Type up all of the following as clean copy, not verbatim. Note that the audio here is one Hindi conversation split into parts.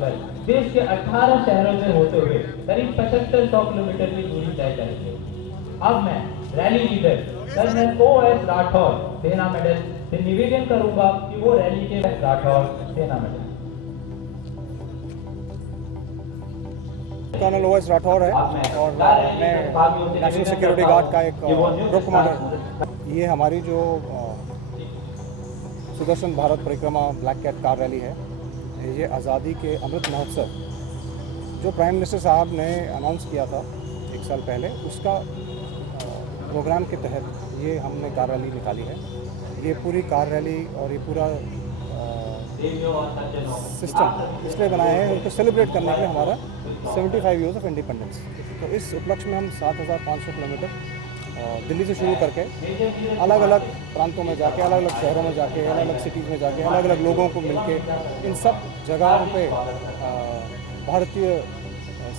होकर देश के 18 शहरों से होते हुए करीब 7500 किलोमीटर की दूरी तय करेंगे। अब मैं rally leader colonel OS Rathore सेना मेडल से निवेदन करूंगा कि वो रैली के राठौर सेना मेडल। कर्नल OS राठौर है और मैं नेशनल सिक्योरिटी गार्ड का एक ग्रुप कमांडर। ये हमारी जो सुदर्शन भारत परिक्रमा ब्लैक कैट कार रैली है, ये आज़ादी के अमृत महोत्सव जो प्राइम मिनिस्टर साहब ने अनाउंस किया था 1 साल पहले, उसका प्रोग्राम के तहत ये हमने कार रैली निकाली है। ये पूरी कार रैली और ये पूरा सिस्टम इसलिए बनाए हैं उनको सेलिब्रेट करने के लिए हमारा 75 ईयर्स ऑफ इंडिपेंडेंस। तो इस उपलक्ष्य में हम 7500 किलोमीटर दिल्ली से शुरू करके अलग अलग प्रांतों में जाके, अलग अलग शहरों में जाके, अलग अलग सिटीज़ में जाके, अलग अलग लोगों को मिलके इन सब जगहों पे भारतीय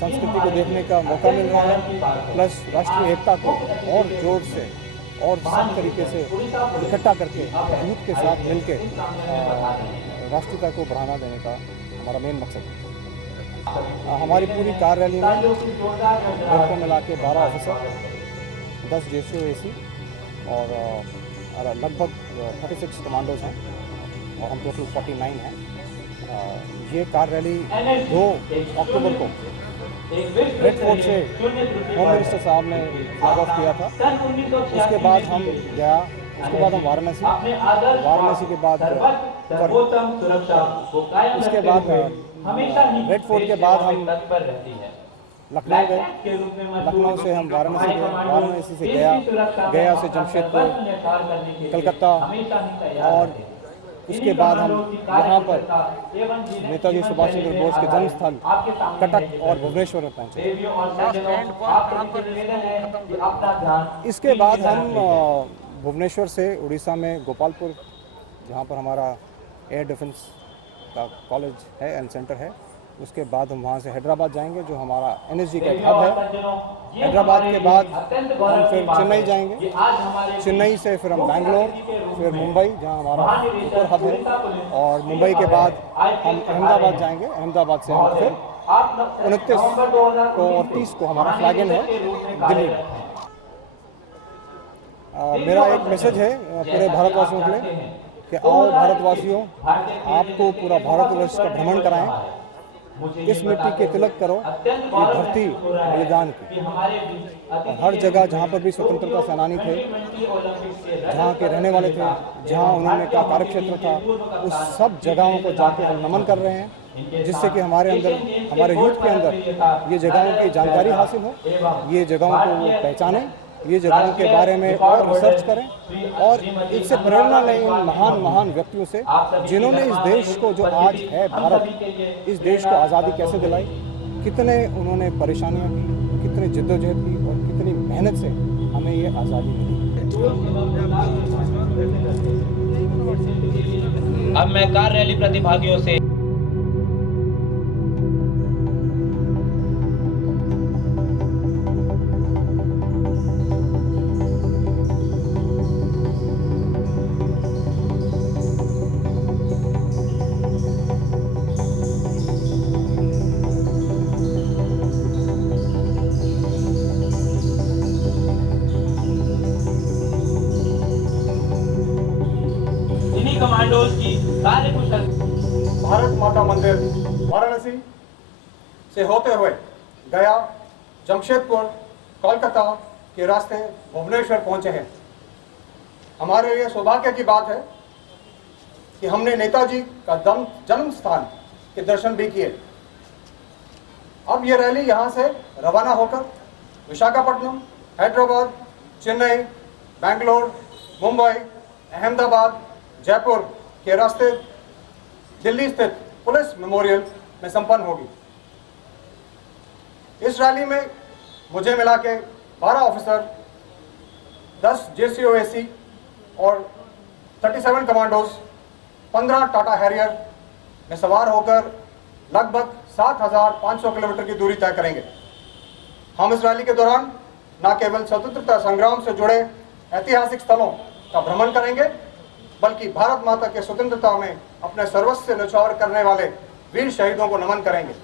संस्कृति को देखने का मौका मिल रहा है, प्लस राष्ट्रीय एकता को और जोर से और सब तरीके से इकट्ठा करके यूथ के साथ मिलके राष्ट्रीयता को बढ़ावा देने का हमारा मेन मकसद है। हमारी पूरी कार रैली में को मिला के 12 ऑफिसर, 10 JCO AC और लगभग 36 कमांडोज हैं और हम टोटल 49 हैं। ये कार रैली 2 अक्टूबर को रेड फोर्ट से होम मिनिस्टर साहब ने फ्लैग ऑफ किया था। उसके बाद हम गया, उसके बाद हम वाराणसी के बाद उसके बाद रेड फोर्ट के बाद हम लखनऊ गए, लखनऊ से हम वाराणसी गए, वाराणसी से गया से जमशेदपुर, कलकत्ता और उसके बाद हम यहाँ पर नेताजी सुभाष चंद्र बोस के जन्म स्थल कटक और भुवनेश्वर में पहुँचे। इसके बाद हम भुवनेश्वर से उड़ीसा में गोपालपुर, जहाँ पर हमारा एयर डिफेंस का कॉलेज है एंड सेंटर है, उसके बाद हम वहाँ से हैदराबाद जाएंगे जो हमारा एनएसजी का हब है। हैदराबाद के बाद हम फिर चेन्नई जाएंगे, चेन्नई से फिर हम बैंगलोर, फिर मुंबई जहाँ हमारा ऊपर हब है, और मुंबई के बाद हम अहमदाबाद जाएंगे। अहमदाबाद से हम फिर 29 को और 30 को हमारा फ्लैग इन है दिल्ली में। मेरा एक मैसेज है पूरे भारतवासियों के लिए कि आओ भारतवासियों, आपको पूरा भारतवर्ष का भ्रमण कराएं, इस मिट्टी के तिलक करो, ये धरती बलिदान की। और हर जगह जहाँ पर भी स्वतंत्रता सेनानी थे, जहाँ के रहने वाले थे, जहाँ उन्होंने का कार्यक्षेत्र था, उस सब जगहों को जाके हम नमन कर रहे हैं, जिससे कि हमारे अंदर, हमारे यूथ के अंदर ये जगहों की जानकारी हासिल हो, ये जगहों को वो पहचानें, ये जगहों के बारे में और रिसर्च करें और इससे प्रेरणा लें इन महान महान व्यक्तियों से जिन्होंने इस देश को, जो आज है भारत, इस देश को आज़ादी कैसे दिलाई, कितने उन्होंने परेशानियां की, कितनी जिद्दोजहद की और कितनी मेहनत से हमें ये आज़ादी मिली। अब मैं कार रैली प्रतिभागियों से कमांडोज की कार्यकुशल भारत माता मंदिर वाराणसी से होते हुए गया, जमशेदपुर, कोलकाता के रास्ते भुवनेश्वर पहुंचे हैं। हमारे लिए सौभाग्य की बात है कि हमने नेताजी का जन्म स्थान के दर्शन भी किए। अब ये रैली यहाँ से रवाना होकर विशाखापट्टनम, हैदराबाद, चेन्नई, बैंगलोर, मुंबई, अहमदाबाद, जयपुर के रास्ते दिल्ली स्थित पुलिस मेमोरियल में संपन्न होगी। इस रैली में मुझे मिला के 12 ऑफिसर, 10 JCO AC और 37 कमांडोज, 15 टाटा हैरियर में सवार होकर लगभग 7500 किलोमीटर की दूरी तय करेंगे। हम इस रैली के दौरान न केवल स्वतंत्रता संग्राम से जुड़े ऐतिहासिक स्थलों का भ्रमण करेंगे, बल्कि भारत माता के स्वतंत्रता में अपने सर्वस्व न्यौछावर करने वाले वीर शहीदों को नमन करेंगे।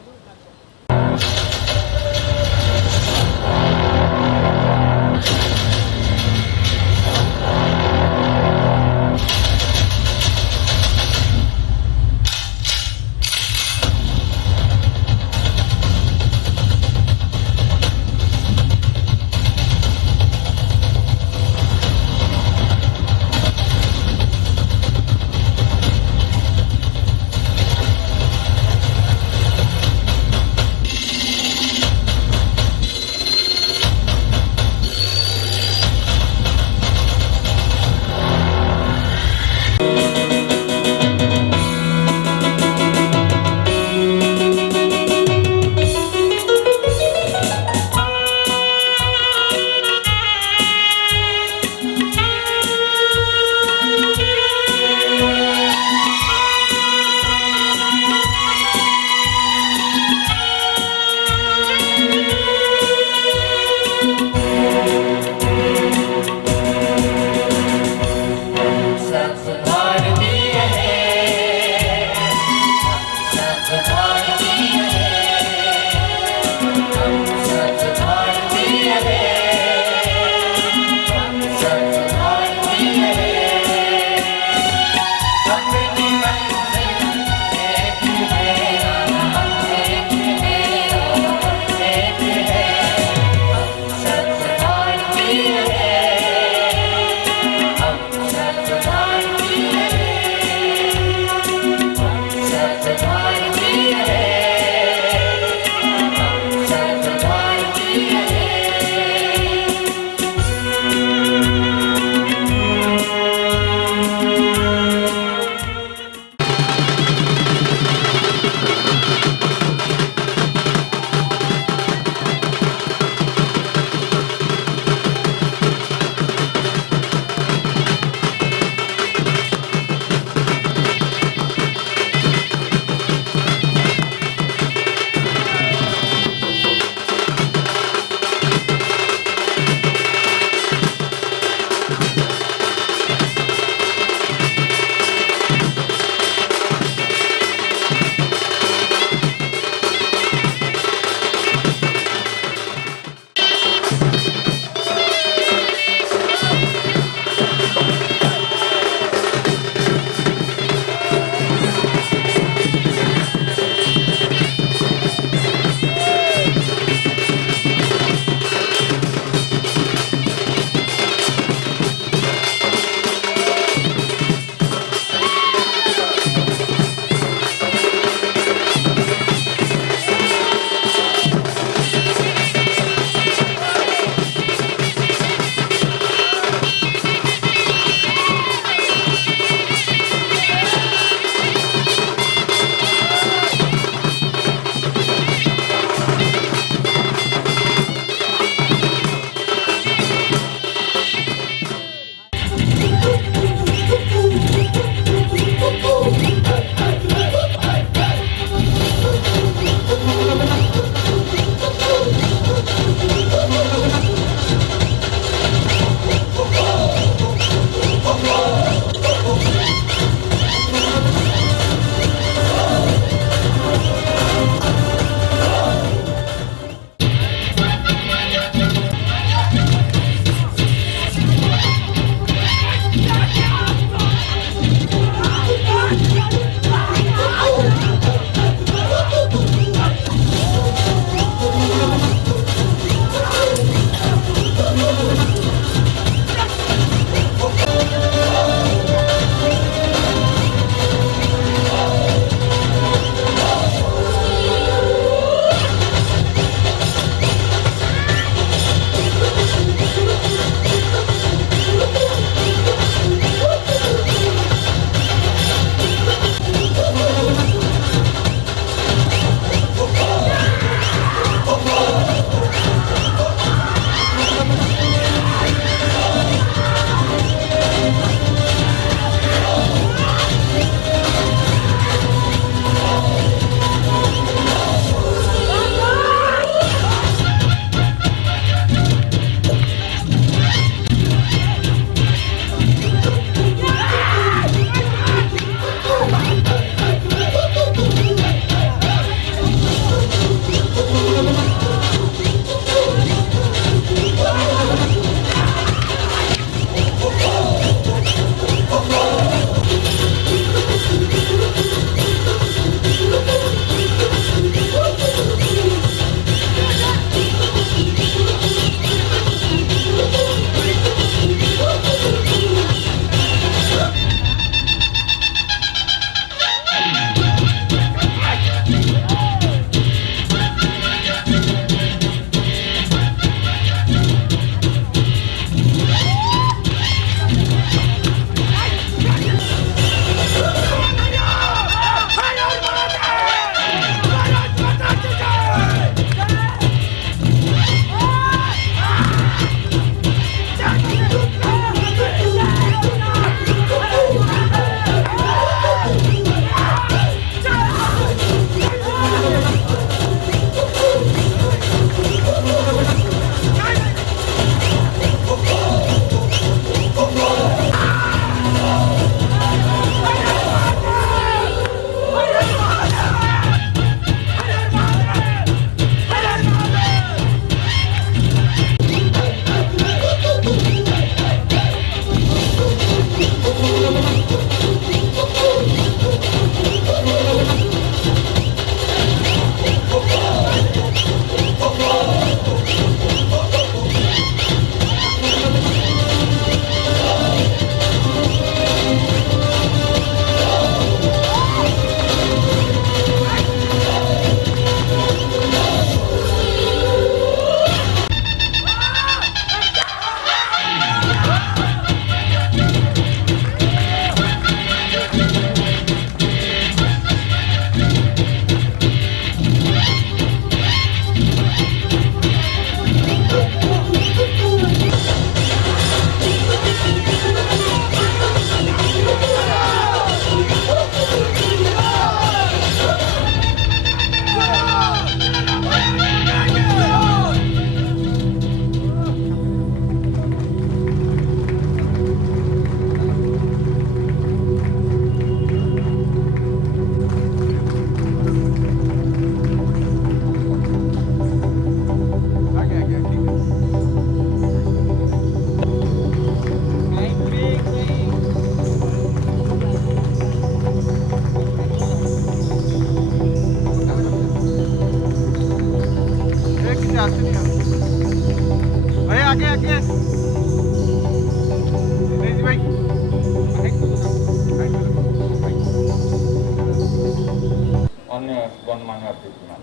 अन्य गणमान्य अतिथिमान,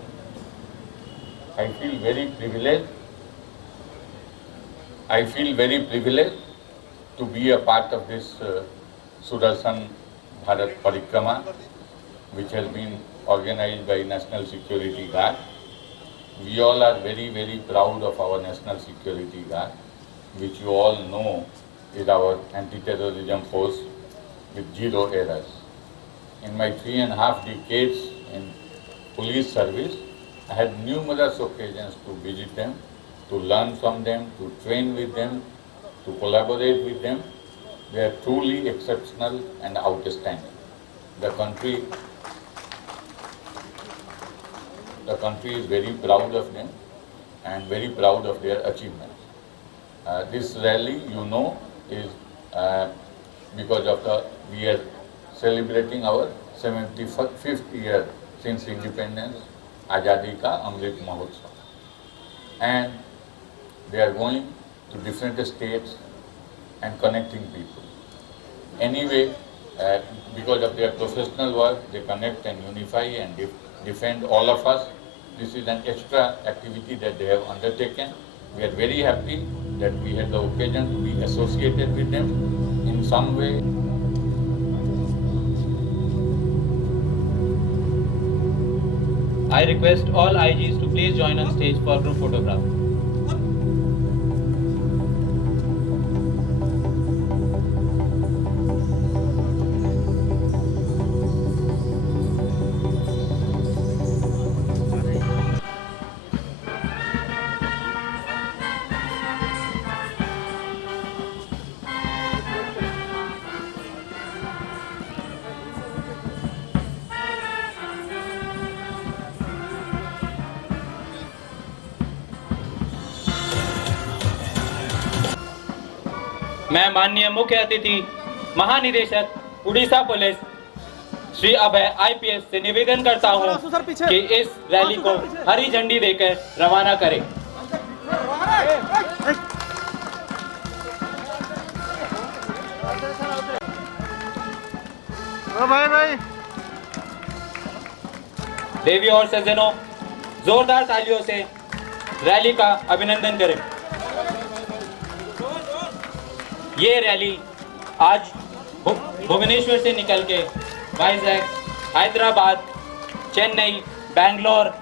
I feel very privileged to be a part of this Sudarshan Bharat Parikrama, which has been organized by National Security Guard. We all are very, very proud of our National Security Guard, which you all know is our anti-terrorism force with zero errors. In my 3.5 decades in police service, I had numerous occasions to visit them, to learn from them, to train with them, to collaborate with them. They are truly exceptional and outstanding. The country is very proud of them and very proud of their achievements. This rally, you know, is because of we are celebrating our 75th year since independence, Azadi Ka Amrit Mahotsav. And they are going to different states and connecting people. Anyway, because of their professional work, they connect and unify and defend all of us. This is an extra activity that they have undertaken. We are very happy that we had the occasion to be associated with them in some way. I request all IGs to please join on stage for group photograph. मैं माननीय मुख्य अतिथि महानिदेशक उड़ीसा पुलिस श्री अभय IPS से निवेदन करता हूं कि इस रैली को हरी झंडी देकर रवाना करें। देवी और सज्जनों, जोरदार तालियों से रैली का अभिनंदन करें। ये रैली आज भुवनेश्वर से निकल के वाइजैक, हैदराबाद, चेन्नई, बेंगलोर,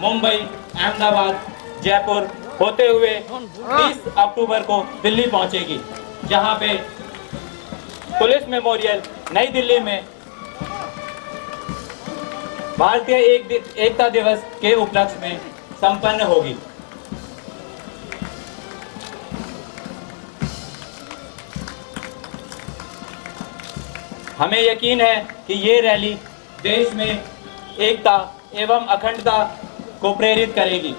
मुंबई, अहमदाबाद, जयपुर होते हुए 30 अक्टूबर को दिल्ली पहुंचेगी, जहां पे पुलिस मेमोरियल नई दिल्ली में भारतीय एकता दिवस के उपलक्ष्य में संपन्न होगी। हमें यकीन है कि ये रैली देश में एकता एवं अखंडता को प्रेरित करेगी।